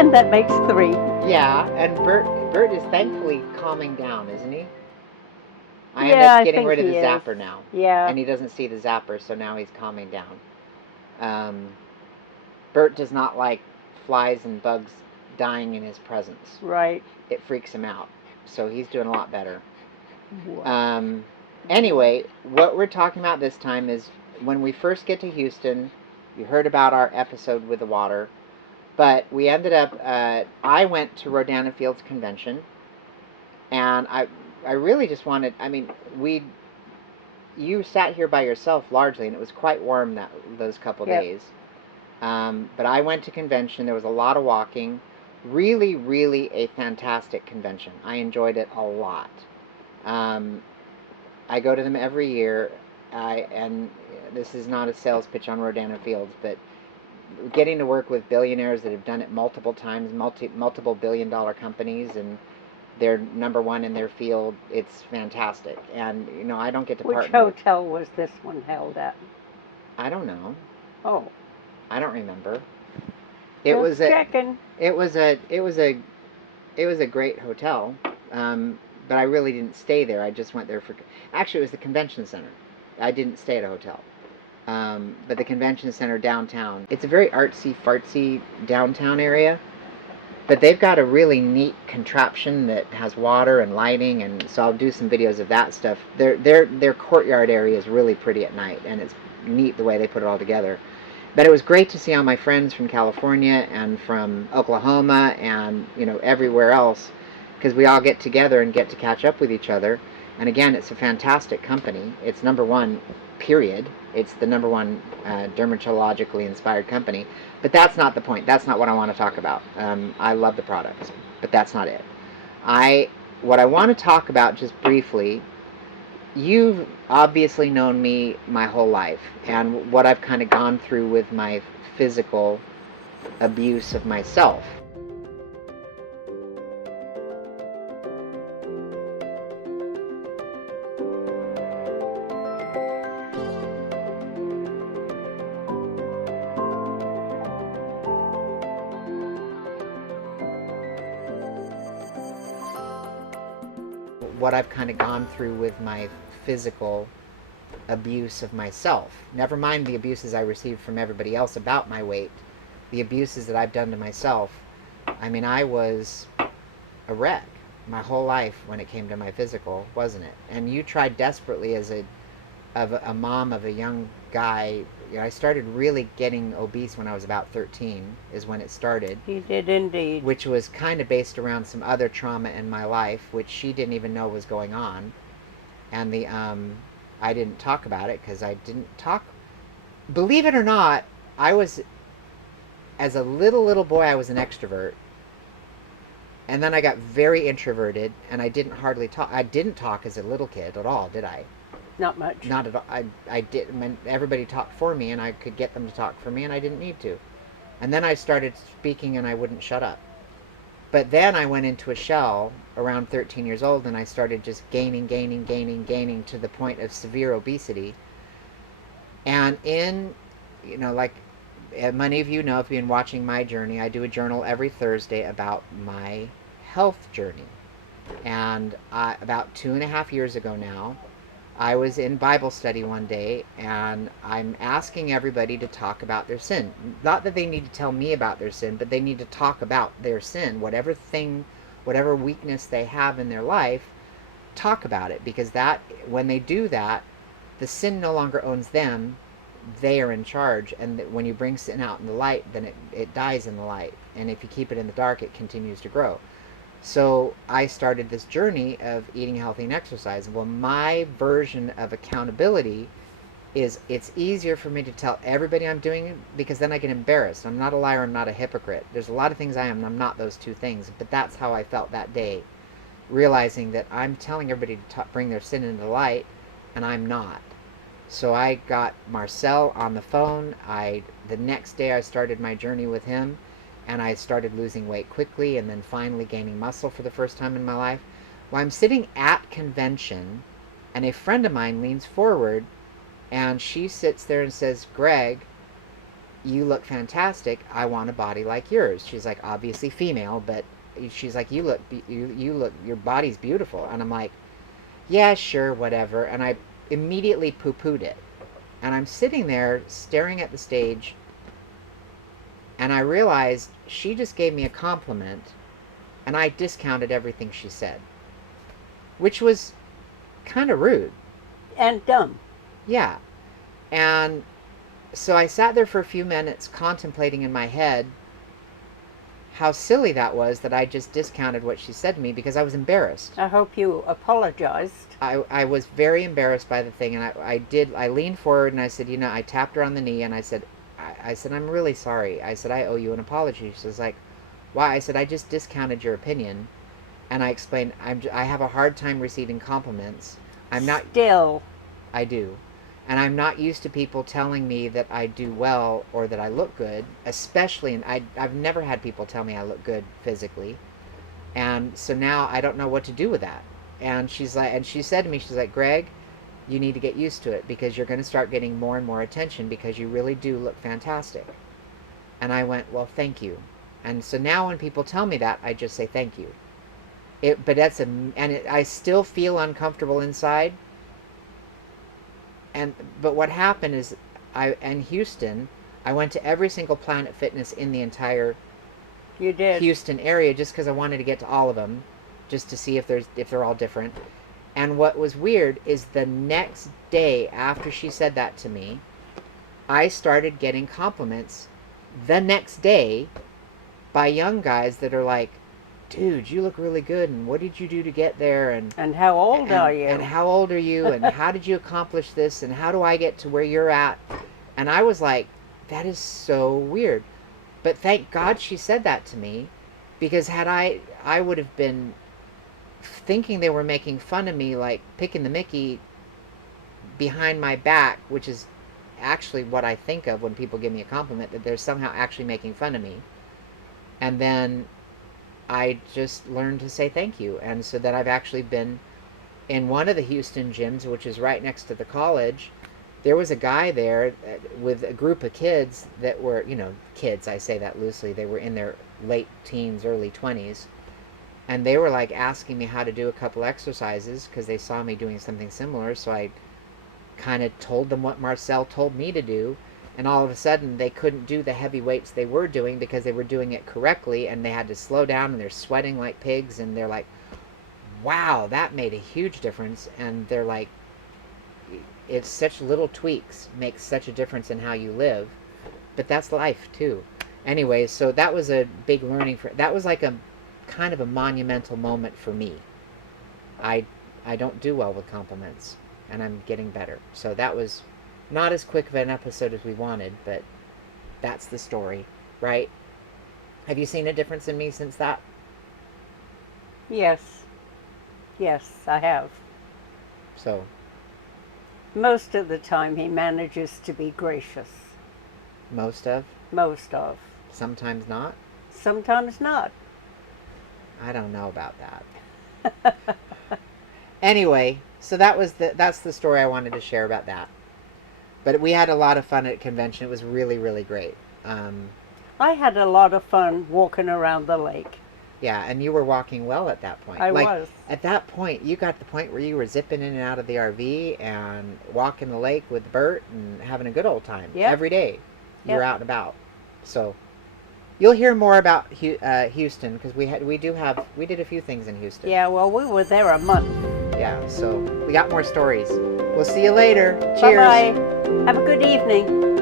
And that makes three. Yeah, and Bert is thankfully calming down, isn't he? I am Yeah, I getting think rid of the he is. zapper now, Yeah. and he doesn't see the zapper, so now he's calming down. Um, Bert does not like flies and bugs dying in his presence. Right. It freaks him out, so he's doing a lot better. What? Anyway, what we're talking about this time is when we first get to Houston. You heard about our episode with the water, but we ended up. I went to Rodana Fields Convention, and I really just wanted. I mean, you sat here by yourself largely, and it was quite warm those couple Yep. days. But I went to convention. There was a lot of walking. Really, really a fantastic convention. I enjoyed it a lot. Um, I go to them every year, and this is not a sales pitch on Rodana Fields, but getting to work with billionaires that have done it multiple times, multiple billion-dollar companies, and they're number one in their field. It's fantastic, and I don't get to Which partner with. hotel was this one held at? I don't know. Oh, I don't remember. It just was a. checking. It was a. It was a. It was a great hotel. But I really didn't stay there. I just went there for. Actually, it was the convention center. I didn't stay at a hotel. But the convention center downtown. It's a very artsy fartsy downtown area. But they've got a really neat contraption that has water and lighting, and so I'll do some videos of that stuff. Their courtyard area is really pretty at night, and it's neat the way they put it all together. But it was great to see all my friends from California and from Oklahoma and everywhere else, because we all get together and get to catch up with each other. And again, it's a fantastic company. It's number one, period. It's the number one dermatologically inspired company. But that's not the point. That's not what I want to talk about. I love the products, but that's not it. What I want to talk about just briefly. You've obviously known me my whole life, and what I've kind of gone through with my physical abuse of myself. What I've kind of gone through with my physical abuse of myself. Never mind the abuses I received from everybody else about my weight, the abuses that I've done to myself. I mean, I was a wreck my whole life when it came to my physical, wasn't it? And you tried desperately as a mom of a young guy. I started really getting obese when I was about 13, is when it started. He did indeed. Which was kind of based around some other trauma in my life, which she didn't even know was going on. And I didn't talk about it because I didn't talk. Believe it or not, as a little boy, I was an extrovert. And then I got very introverted, and I didn't hardly talk. I didn't talk as a little kid at all, did I? Not much. Not at all. I did. Everybody talked for me, and I could get them to talk for me, and I didn't need to. And then I started speaking, and I wouldn't shut up. But then I went into a shell around 13 years old, and I started just gaining to the point of severe obesity. And like many of you know, if you've been watching my journey, I do a journal every Thursday about my health journey. And about 2.5 years ago now, I was in Bible study one day, and I'm asking everybody to talk about their sin. Not that they need to tell me about their sin, but they need to talk about their sin. Whatever weakness they have in their life, talk about it. Because when they do that, the sin no longer owns them. They are in charge. And when you bring sin out in the light, then it dies in the light. And if you keep it in the dark, it continues to grow. So I started this journey of eating healthy and exercise. Well, my version of accountability is it's easier for me to tell everybody I'm doing it, because then I get embarrassed. I'm not a liar. I'm not a hypocrite. There's a lot of things I am, and I'm not those two things. But that's how I felt that day, realizing that I'm telling everybody to bring their sin into the light, and I'm not. So I got Marcel on the phone. The next day I started my journey with him. And I started losing weight quickly, and then finally gaining muscle for the first time in my life. Well, I'm sitting at convention, and a friend of mine leans forward, and she sits there and says, "Greg, you look fantastic. I want a body like yours. She's like, obviously female, but she's like, you look, your body's beautiful. And I'm like, yeah, sure, whatever. And I immediately poo-pooed it. And I'm sitting there staring at the stage, and I realized she just gave me a compliment, and I discounted everything she said, which was kind of rude. And dumb. Yeah. And so I sat there for a few minutes contemplating in my head how silly that was, that I just discounted what she said to me because I was embarrassed. I hope you apologized. I was very embarrassed by the thing, and I leaned forward and I said, I tapped her on the knee and I said, I'm really sorry. I said, I owe you an apology. She was like, why? I said, I just discounted your opinion. And I explained, I have a hard time receiving compliments. I'm not. Still. I do. And I'm not used to people telling me that I do well or that I look good, especially, and I've never had people tell me I look good physically. And so now I don't know what to do with that. And she said to me, she's like, Greg, you need to get used to it because you're going to start getting more and more attention because you really do look fantastic. And I went, well, thank you. And so now when people tell me that, I just say thank you. I still feel uncomfortable inside. But what happened is, in Houston, I went to every single Planet Fitness in the entire You did. Houston area just because I wanted to get to all of them, just to see if they're all different. And what was weird is the next day after she said that to me, I started getting compliments the next day by young guys that are like, dude, you look really good, and what did you do to get there, And how old are you? and how old are you, and how did you accomplish this, and how do I get to where you're at? And I was like, that is so weird. But thank God she said that to me, because had I would have been thinking they were making fun of me, like picking the Mickey behind my back, which is actually what I think of when people give me a compliment, that they're somehow actually making fun of me. And then I just learned to say thank you. And so that I've actually been in one of the Houston gyms, which is right next to the college. There was a guy there with a group of kids that were, kids, I say that loosely. They were in their late teens, early 20s. And they were like asking me how to do a couple exercises because they saw me doing something similar. So I kind of told them what Marcel told me to do. And all of a sudden, they couldn't do the heavy weights they were doing because they were doing it correctly, and they had to slow down, and they're sweating like pigs, and they're like, wow, that made a huge difference. And they're like, it's such little tweaks make such a difference in how you live. But that's life, too. Anyway, so that was a big learning. That was like a kind of a monumental moment for me. I don't do well with compliments, and I'm getting better. So that was not as quick of an episode as we wanted, but that's the story, right? Have you seen a difference in me since that? Yes. Yes, I have. So, Most of the time he manages to be gracious. most of? Most of. Sometimes not? Sometimes not. I don't know about that. Anyway, so that's the story I wanted to share about that. But we had a lot of fun at convention. It was really, really great. I had a lot of fun walking around the lake. Yeah, and you were walking well at that point. I was. At that point, you got to the point where you were zipping in and out of the RV and walking the lake with Bert and having a good old time. Yep. Every day you Yep. were out and about. So you'll hear more about Houston because we did a few things in Houston. Yeah, well, we were there a month. Yeah, so we got more stories. We'll see you later. Cheers. Bye-bye. Have a good evening.